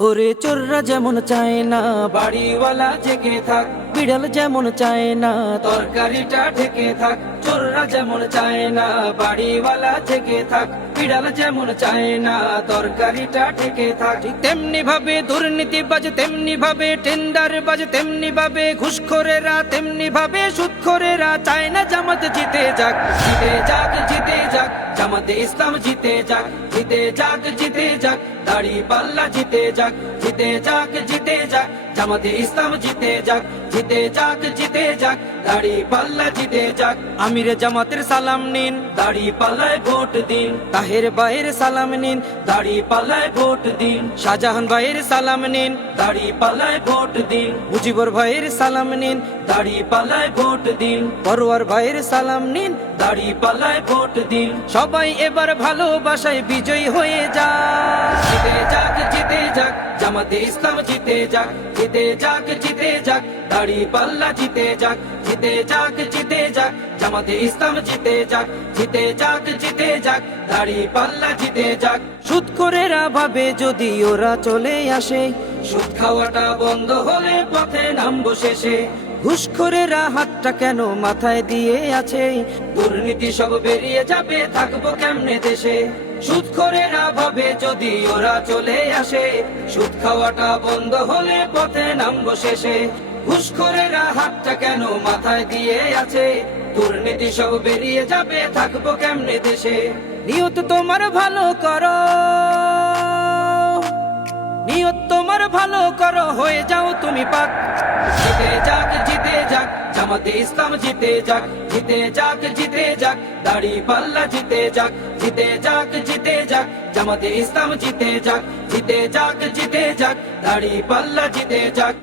ওরে চোররা যেমন চায় না বাড়িওয়ালা জেগে থাক, বিড়াল যেমন চায় না তরকারিটা ঢেকে থাক। চোররা যেমন চায় না বাড়িওয়ালা জেগে থাক, বিড়াল যেমন চায় না তরকারিটা ঢেকে থাক। ঠিক তেমনি ভাবে দুর্নীতিবাজ, তেমনি ভাবে টেন্ডারবাজ, তেমনি ভাবে ঘুষখোরেরা, তেমনি ভাবে সুদখোরেরা চায় না জামাত জিতে যাক। জিতে যাক, জিতে যাক, জামাতে ইসলাম জিতে যাক। জিতে যাক, জিতে যাক, দাড়ি পাল্লা জিতে যাক। জিতে যাক, জিতে যাক, জামাতে ইসলাম জিতে যাক। জিতে যাক, জিতে যাক, দাড়ি পাল্লা জিতে যাক। আমিরে জামাতের সালাম নিন, দাড়ি পাল্লায় ভোট দিন। তাহের ভাইয়ের সালাম নিন, দাড়ি পাল্লায় ভোট দিন। শাহজাহান ভাইয়ের সালাম নিন, দাড়ি পাল্লায় ভোট দিন। মুজিবুর ভাইয়ের সালাম নিন, দাড়ি পাল্লায় ভোট দিন। পরোয়ার ভাইয়ের সালাম নিন, দাড়ি পাল্লায় ভোট দিন। সবাই এবার ভালোবাসায় বিজয়ী হয়ে যাক। জিতে যাক, জিতে যাক, জামাতে ইসলাম জিতে যাক। জিতে যাক, জিতে যাক, দাড়ি পাল্লা জিতে যাক। জিতে যাক, জিতে যাক, জামাতে ইসলাম জিতে যাক। জিতে যাক, জিতে যাক, দাড়ি পাল্লা জিতে যাক। সুদখোরেরা ভাবে যদি ওরা চলে আসে, সুদ খাওয়াটা বন্ধ হলে পথে নামবো শেষে। ঘুষখোরেরা হাতটা কেন মাথায় দিয়ে আছে, দুর্নীতি সব বেরিয়ে যাবে, থাকবো কেমনে দেশে। সুদখোরেরা ভাবে যদি ওরা চলে আসে, সুদ খাওয়াটা বন্ধ হলে পথে নামবো শেষে। ঘুষখোরেরা হাতটা কেন মাথায় দিয়ে আছে, দুর্নীতি সব বেরিয়ে যাবে, থাকবো কেমনে দেশে। নিয়ত তোমার ভালো করো, নিয়ত তোমার ভালো করো, হয়ে যাও তুমি পাক। জিতে যাক, জিতে যাক, জামাতে ইসলাম জিতে যাক। জিতে যাক, জিতে যাক, দাড়ি পাল্লা জিতে যাক। জিতে যাক, জিতে যাক, জামাতে ইসলাম জিতে যাক। জিতে যাক, জিতে যাক, দাড়ি পাল্লা জিতে যাক।